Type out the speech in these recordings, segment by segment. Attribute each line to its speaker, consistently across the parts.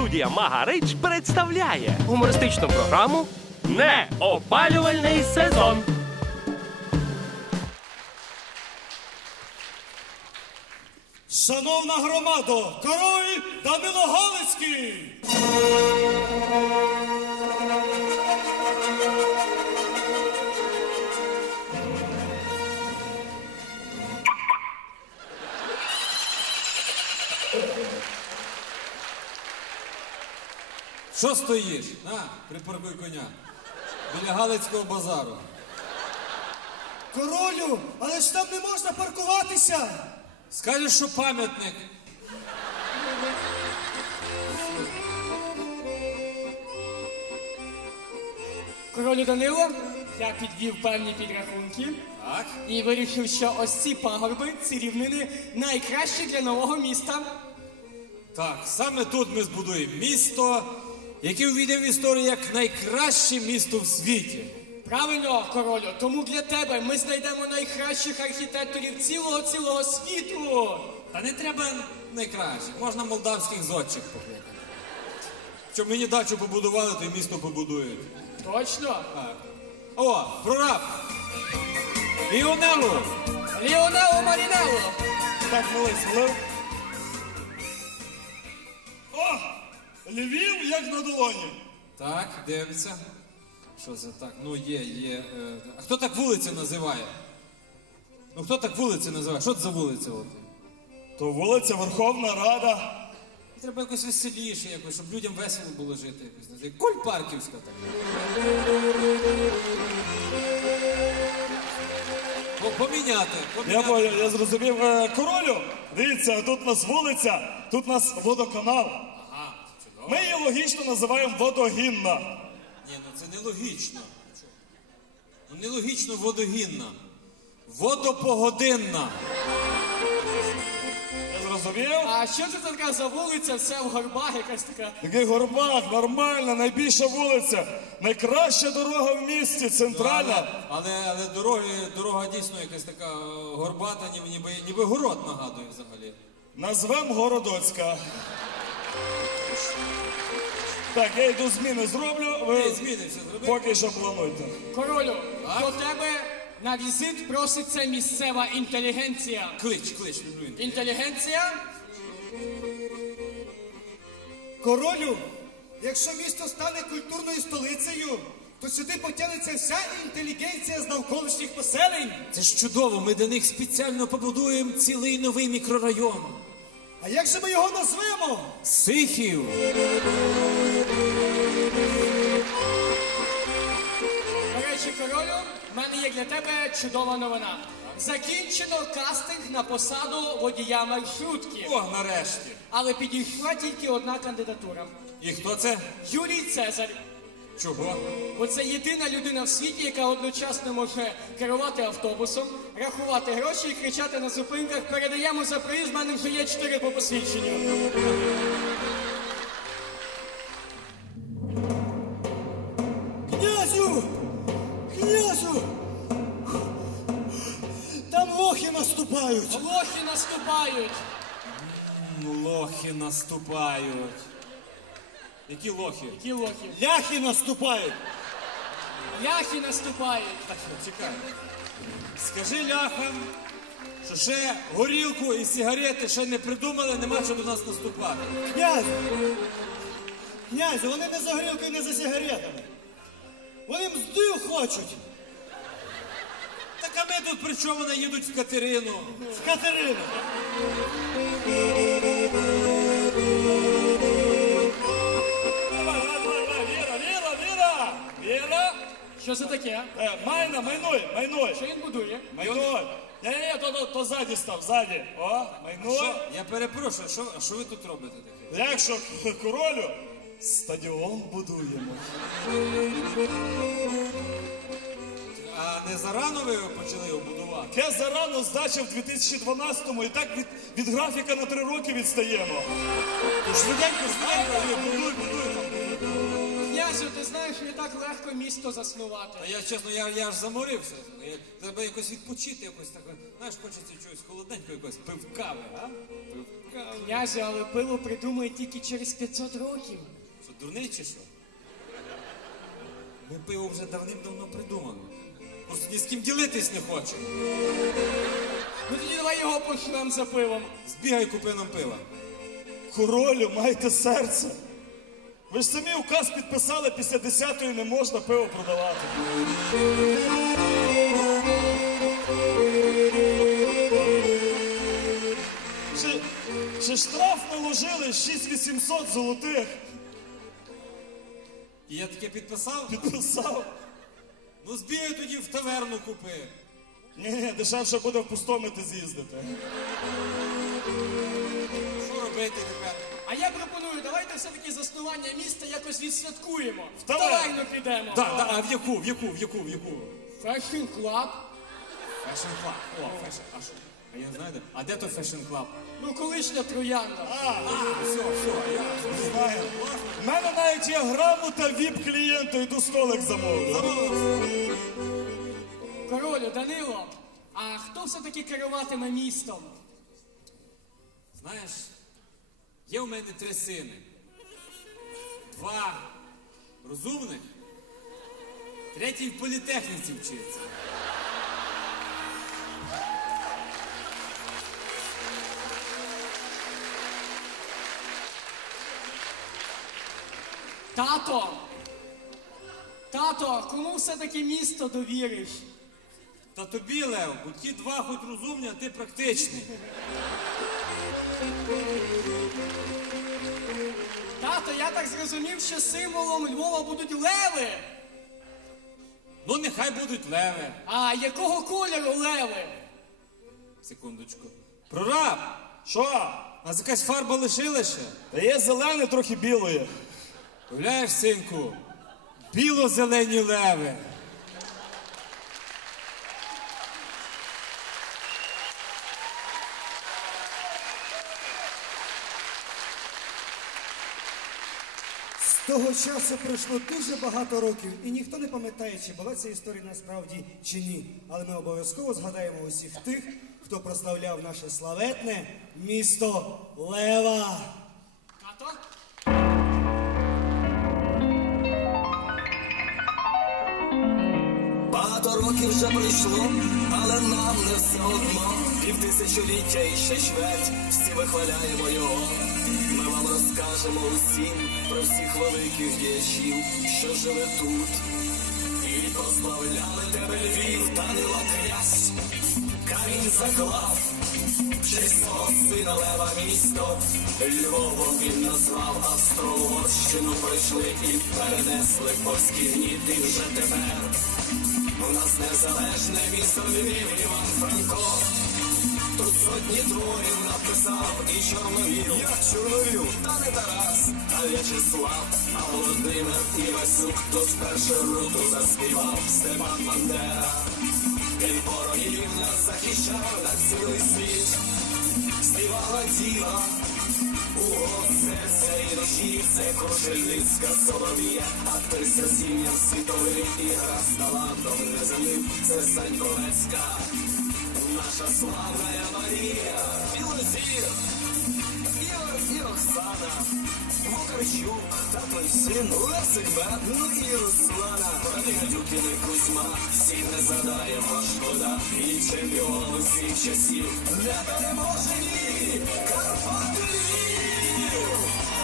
Speaker 1: Студія Магарич представляє
Speaker 2: гумористичну програму
Speaker 1: «Неопалювальний сезон».
Speaker 3: Шановна громадо, король Данило Галицький!
Speaker 4: Що стоїш? На, припаркуй коня. Біля Галицького базару.
Speaker 3: Королю, але ж там не можна паркуватися!
Speaker 4: Скажеш, що пам'ятник.
Speaker 2: Королю Данило, я підвів певні підрахунки
Speaker 4: Так.
Speaker 2: і вирішив, що ось ці пагорби, ці рівнини найкращі для нового міста.
Speaker 4: Так, саме тут ми збудуємо місто, яке увійде в історію як найкраще місто в світі.
Speaker 2: Правильно, королю, тому для тебе ми знайдемо найкращих архітекторів цілого світу.
Speaker 4: Та не треба найкраще, можна молдавських зодчих покликати. Щоб мені дачу побудували, то й місто побудують.
Speaker 2: Точно?
Speaker 4: Так. О, прораб! Ліонелло!
Speaker 2: Ліонело Марінелло!
Speaker 3: Так, малий, свалив. О! Львів як на долоні.
Speaker 4: Так, дивиться. Що це так? Ну, є. А хто так вулицю називає? Ну, хто так вулицю називає? Що це за вулиця? От?
Speaker 3: То вулиця Верховна Рада.
Speaker 4: Треба якось веселіше, якось, щоб людям весело було жити. Якось, як Коль Парківська така. Поміняти.
Speaker 3: Я зрозумів. Королю, дивіться, тут у нас вулиця, тут у нас водоканал.
Speaker 4: Ага, чудово.
Speaker 3: Ми її логічно називаємо Водогінна.
Speaker 4: Ні, ну це нелогічно. Ну нелогічно водогінна. Водопогодинна.
Speaker 3: Я зрозумів?
Speaker 2: А що це така за вулиця, все в горбах якась така?
Speaker 3: Такий горбак, нормальна, найбільша вулиця. Найкраща дорога в місті, центральна.
Speaker 4: Але дорога дійсно якась така горбата, ніби город нагадує взагалі.
Speaker 3: Назвем Городоцька. Так, я йду зміни зроблю. Ви
Speaker 4: Зміни все зробив?
Speaker 3: поки що плануйте.
Speaker 2: Королю,
Speaker 4: Так?
Speaker 2: до тебе на візит проситься місцева інтелігенція.
Speaker 4: Клич, люблю він.
Speaker 2: Інтелігенція?
Speaker 5: Королю, якщо місто стане культурною столицею, то сюди потягнеться вся інтелігенція з навколишніх поселень.
Speaker 4: Це ж чудово, ми для них спеціально побудуємо цілий новий мікрорайон.
Speaker 5: А як же ми його назвемо?
Speaker 4: Сихів.
Speaker 2: До речі, королю, в мене є для тебе чудова новина. Закінчено кастинг на посаду водія маршрутки.
Speaker 4: О, нарешті.
Speaker 2: Але підійшла тільки одна кандидатура.
Speaker 4: І хто це?
Speaker 2: Юрій Цезарь.
Speaker 4: Чого?
Speaker 2: Бо це єдина людина в світі, яка одночасно може керувати автобусом, рахувати гроші і кричати на зупинках: передаємо за проїзд, в мене вже є 4 по посвідченню.
Speaker 5: Князю! Князю! Там лохи наступають.
Speaker 2: Лохи наступають.
Speaker 4: Лохи наступають. Які лохи?
Speaker 2: Які лохи?
Speaker 5: Ляхи наступають.
Speaker 2: Ляхи наступають.
Speaker 4: Так, чекай. Скажи ляхам, що ще горілку і сигарети ще не придумали, нема що до нас наступати.
Speaker 5: Князю! Князю, вони не за горілкою, не за сигаретами. Вони мздою хочуть.
Speaker 4: Так а ми тут при чому вони їдуть в Катерину?
Speaker 5: В Катерину.
Speaker 3: Давай, Віра!
Speaker 2: Що це таке?
Speaker 3: Майнуй!
Speaker 2: Що він будує?
Speaker 3: Майнуй! Ні, то ззаді став, ззаді. О, майнуй!
Speaker 4: Я перепрошую, що ви тут робите таке?
Speaker 3: Якщо королю, стадіон будуємо.
Speaker 4: А не зарано ви почали його будувати?
Speaker 3: Я зарано здача в 2012-му і так від графіка на 3 роки відстаємо.
Speaker 4: Швиденько, будуй там.
Speaker 2: Князю, ти знаєш, не так легко місто заснувати.
Speaker 4: Та я, чесно, я аж заморився. Треба якось відпочити, якось так. Знаєш, хочеться чогось холодненького, якось пивкави, а?
Speaker 2: Княже, але пиво придумають тільки через 500 років.
Speaker 4: Що, дурний чи що? Ми пиво вже давним-давно придумано. Просто ні з ким ділитись не хоче.
Speaker 2: Ну тоді давай його пошлем за пивом.
Speaker 4: Збігай, купи нам пива.
Speaker 3: Королю, майте серце. Ви ж самі указ підписали, після 10-ї не можна пиво продавати. Чи штраф наложили 6800 золотих?
Speaker 4: І я таке підписав?
Speaker 3: Підписав?
Speaker 4: Ну збігай тоді в таверну купи.
Speaker 3: Ні, дешевше буде в Пустомити з'їздити.
Speaker 4: Що робити тепер?
Speaker 2: А я пропоную, давайте все-таки заснування міста якось відсвяткуємо. В
Speaker 3: таверну.
Speaker 2: таверну підемо.
Speaker 4: Да, а в яку?
Speaker 2: Fashion Club.
Speaker 4: Фешн клаб. О, фешн. А що? А я не знаю де. А де то фешн клаб?
Speaker 2: Ну, колишня троянда.
Speaker 4: Все, я
Speaker 3: Знаю. У мене навіть є грамота віп-клієнту, йду столик замовив.
Speaker 2: Королю, Данило, а хто все-таки керуватиме містом?
Speaker 4: Знаєш, є у мене 3 сини. 2 розумних, 3 в політехніці вчиться.
Speaker 2: Тато, кому все-таки місто довіриш?
Speaker 4: Та тобі, Лев, бо ті 2 хоч розумні, а ти практичний.
Speaker 2: Тато, я так зрозумів, що символом Львова будуть леви.
Speaker 4: Ну, нехай будуть леви.
Speaker 2: А якого кольору леви?
Speaker 4: Секундочку. Прораб!
Speaker 3: Що?
Speaker 4: А якась фарба лишила ще?
Speaker 3: Та є зелене, трохи білої.
Speaker 4: Уявляєш, синку, біло-зелені леви.
Speaker 5: З того часу пройшло дуже багато років, і ніхто не пам'ятає, чи була ця історія насправді чи ні. Але ми обов'язково згадаємо усіх тих, хто прославляв наше славетне місто Лева.
Speaker 2: Тато?
Speaker 6: Багато років вже пройшло, але нам не все одно. Півтисячоліття і ще чверть, всі вихваляємо його. Ми вам розкажемо усім про всіх великих діячів, що жили тут. І прославляли тебе Львів, Данило князь, камінь заклав, в честь свого сина Лева місто. Львовом він назвав, Австро-Угорщину пройшли і перенесли польські гніти вже тепер. У нас незалежне місто Львів, Іван Франко. Тут сотні творів написав і Чорновіл. Як Чорновіл? Та не Тарас, а В'ячеслав, а Володимир Івасюк, хто спершу руту заспівав. Степан Бандера, від ворогів нас захищав на цілий світ. Співала діва, у серця і душі, це Крушельницька Соловія, актриса з ім'ям світовим і гра з талантом неземним, це Саньковецька. Наша славная Марія, Білозір, і Оксана, Вокарчук, та той син, Лесик Бет, ну і Руслана, Гадюкін і Кузьма, всі не задаємо шкода, і чемпіон усіх часів, непереможені Карпати Львів!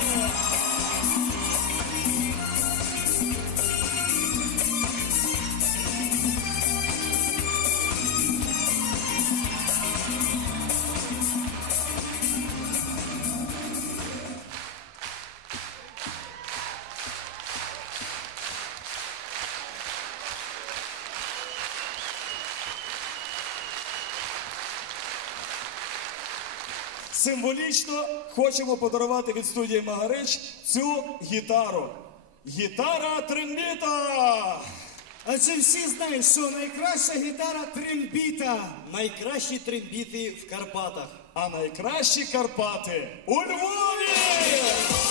Speaker 3: Символічно хочемо подарувати від студії Магарич цю гітару. Гітара трембіта!
Speaker 5: Адже всі знають, що найкраща гітара трембіта.
Speaker 7: Найкращі трембіти в Карпатах.
Speaker 3: А найкращі Карпати у Львові!